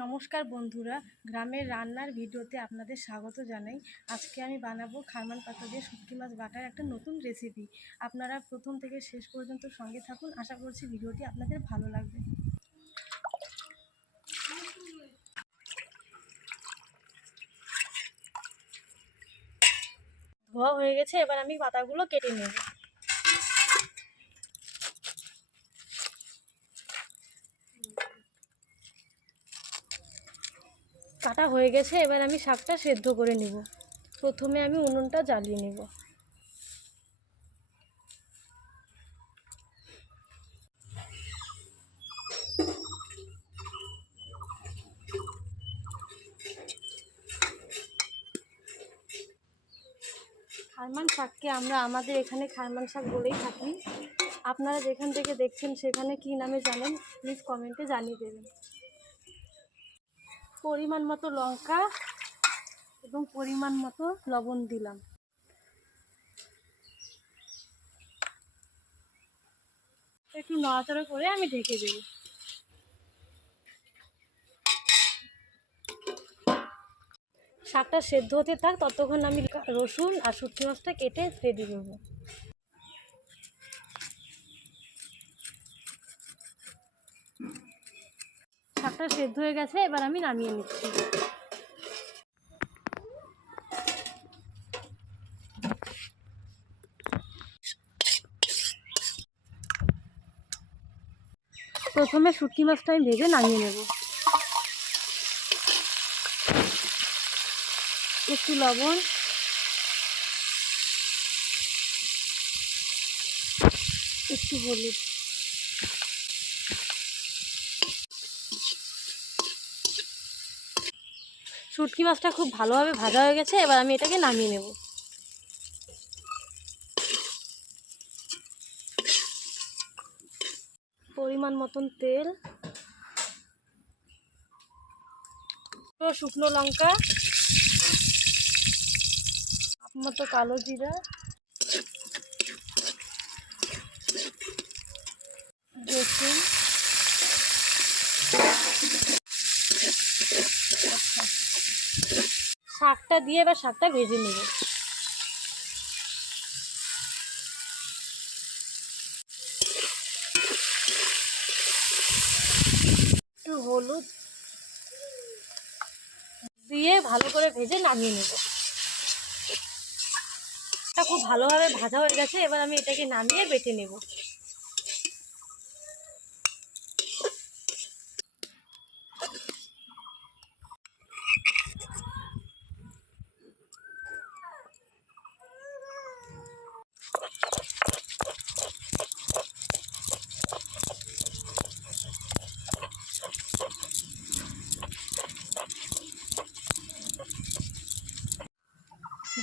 নমস্কার বন্ধুরা, গ্রামের রান্নার ভিডিওতে আপনাদের স্বাগত জানাই। আজকে আমি বানাবো খারমান পাতা দিয়ে শুটকি মাছ বাটার একটা নতুন রেসিপি। আপনারা প্রথম থেকে শেষ পর্যন্ত সঙ্গে থাকুন। আশা করছি ভিডিওটি আপনাদের ভালো লাগবে। ধোয়া হয়ে গেছে, এবার আমি পাতাগুলো কেটে নেব। কাটা হয়ে গেছে, এবার আমি শাকটা সেদ্ধ করে নেব। প্রথমে আমি উনুনটা জ্বালিয়ে নেব। খারমান শাককে আমরা আমাদের এখানে খারমান শাক বলেই থাকি। আপনারা যেখান থেকে দেখছেন সেখানে কী নামে জানেন প্লিজ কমেন্টে জানিয়ে দেবেন। পরিমাণ মতো লঙ্কা এবং পরিমাণ মতো লবণ দিলাম। একটু নাড়াচাড়া করে আমি ঢেকে দেব। শাকটা সেদ্ধ হতে থাক, ততক্ষণ আমি রসুন আর শুটকি মাছটা কেটে রেডি করব। শাকটা সেদ্ধ হয়ে গেছে, এবার আমি নামিয়ে নিচ্ছি। প্রথমে শুটকি মাছটা আমি ভেজে নামিয়ে নেব। একটু লবণ, একটু হলুদ, শুটকি মাছটা খুব ভালোভাবে ভাজা হয়ে গেছে, এবার আমি এটাকে নামিয়ে নেব। পরিমাণ মতন তেল, শুকনো লঙ্কা, মতো কালো জিরা, রসুন, শাকটা দিয়ে এবার শাকটা ভেজে নেব। একটু হলুদ দিয়ে ভালো করে ভেজে নামিয়ে নেব। এটা খুব ভালোভাবে ভাজা হয়ে গেছে, এবার আমি এটাকে নামিয়ে বেটে নেব।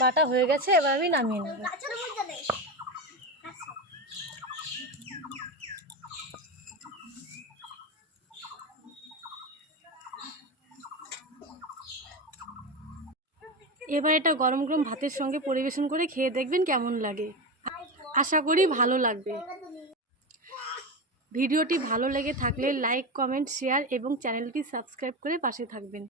বাটা হয়ে গেছে, এবার আমি নামিয়ে নেব। এবার এটা গরম গরম ভাতের সঙ্গে পরিবেশন করে খেয়ে দেখবেন কেমন লাগে। আশা করি ভালো লাগবে। ভিডিওটি ভালো লেগে থাকলে লাইক, কমেন্ট, শেয়ার এবং চ্যানেলটি সাবস্ক্রাইব করে পাশে থাকবেন।